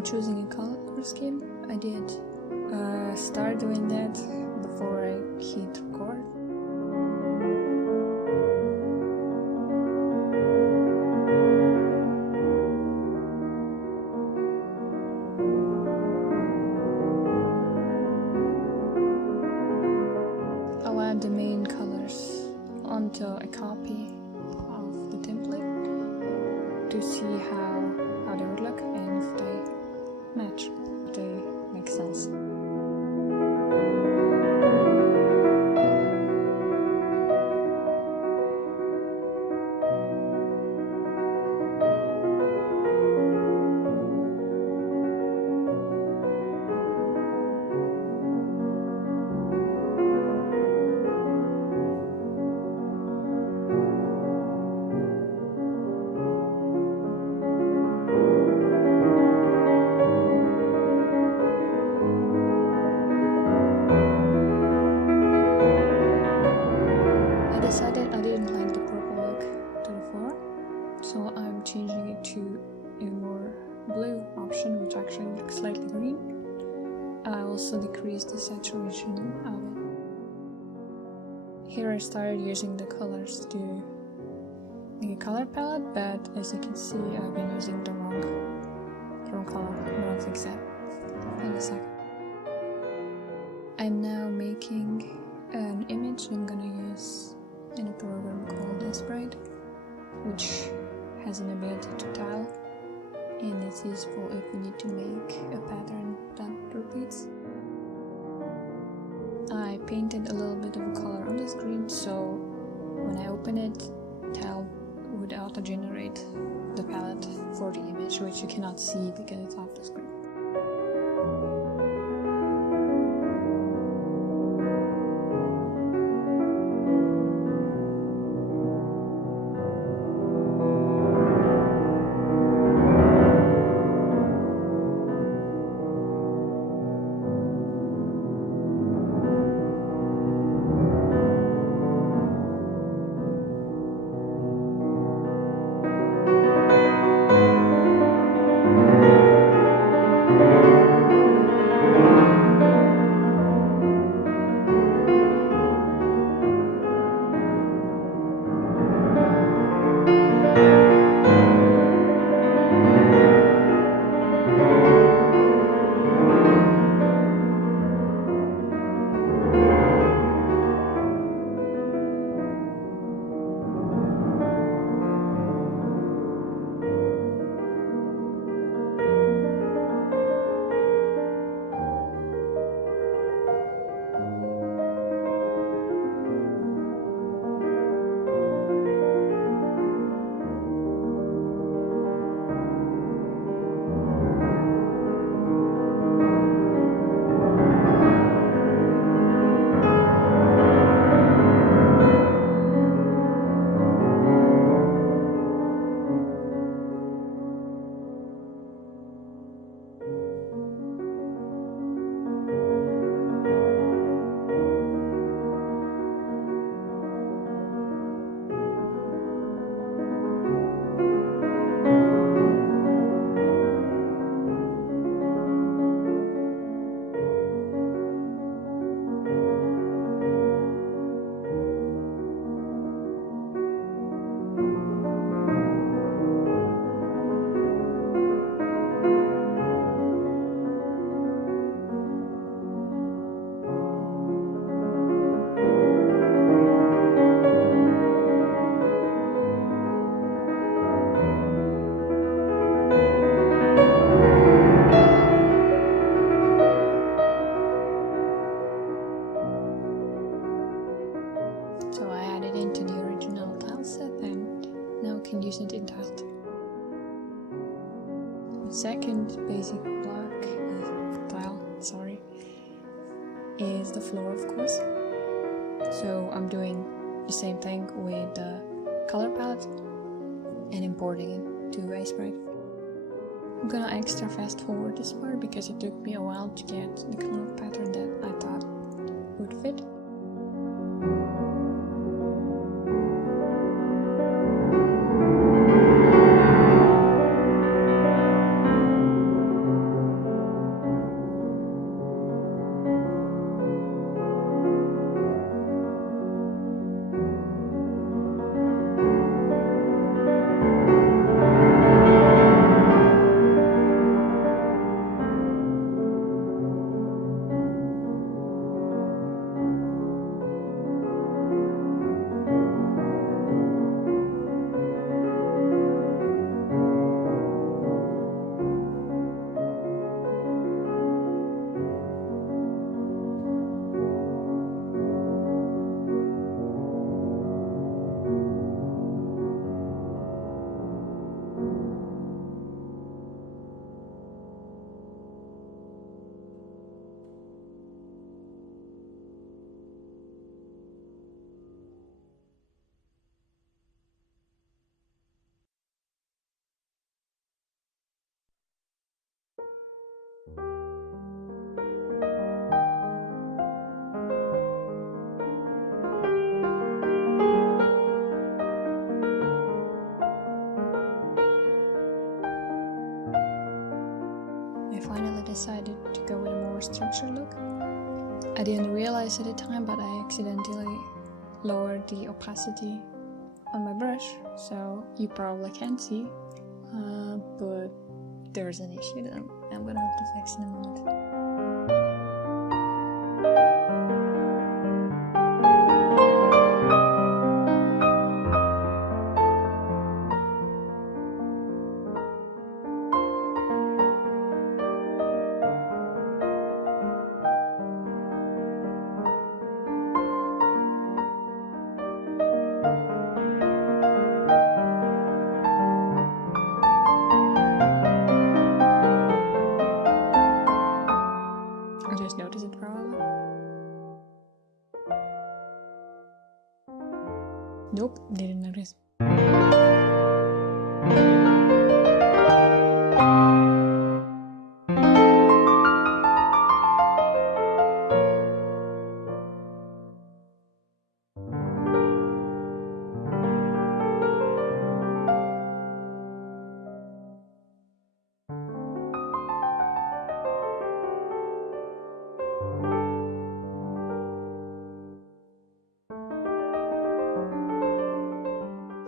I'm choosing a color scheme. I did start doing that before I hit record. I'll add the main colors onto a copy of the template to see how they would look and if they match, if they make sense. Decided I didn't like the purple look to the floor, so I'm changing it to a more blue option, which actually looks slightly green. I also decreased the saturation of it. Here I started using the colors to make a color palette, but as you can see I've been using the wrong color, but I'll fix that in a second. I'm now making an image I'm gonna use in a program called Esprite, which has an ability to tile, and it's useful if you need to make a pattern that repeats. I painted a little bit of a color on the screen, so when I open it, Tile would auto-generate the palette for the image, which you cannot see because it's off the screen. Use it in tiled. The second basic block is the floor, of course. So I'm doing the same thing with the color palette and importing it to Esprite. I'm gonna extra fast forward this part because it took me a while to get the kind of pattern that I thought would fit. more structured look. I didn't realize at the time, but I accidentally lowered the opacity on my brush, so you probably can't see, but there's an issue that I'm gonna have to fix in a moment. I just noticed it probably. Nope, didn't notice.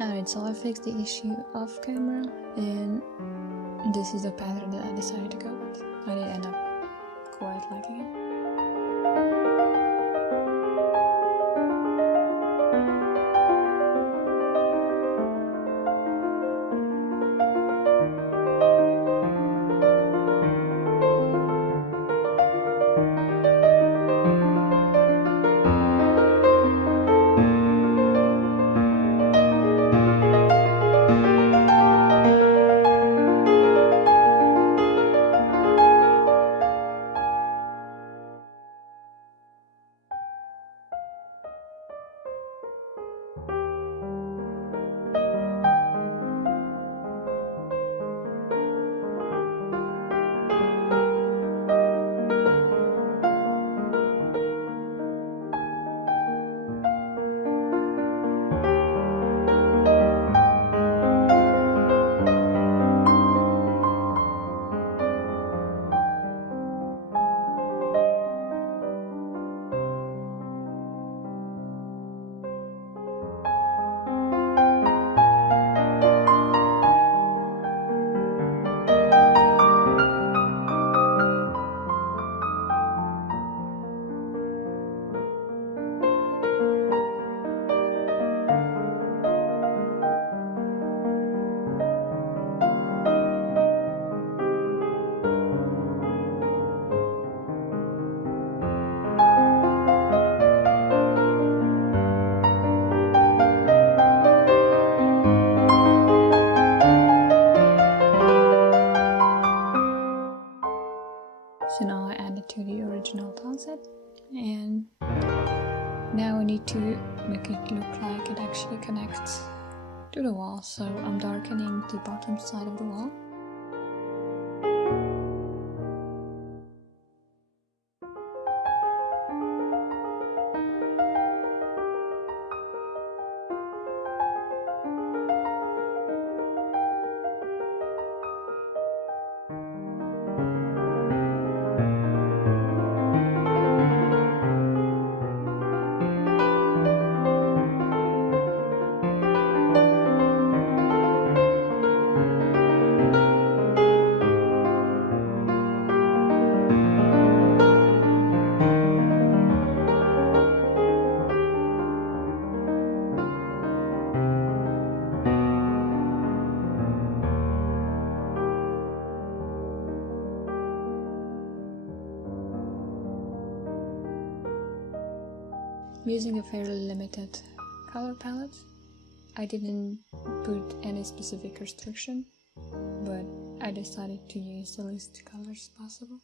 Alright, so I fixed the issue off camera, and this is the pattern that I decided to go with. I did end up quite liking it. So now I add it to the original tile set, and now I need to make it look like it actually connects to the wall, so I'm darkening the bottom side of the wall. Using a fairly limited color palette, I didn't put any specific restriction, but I decided to use the least colors possible.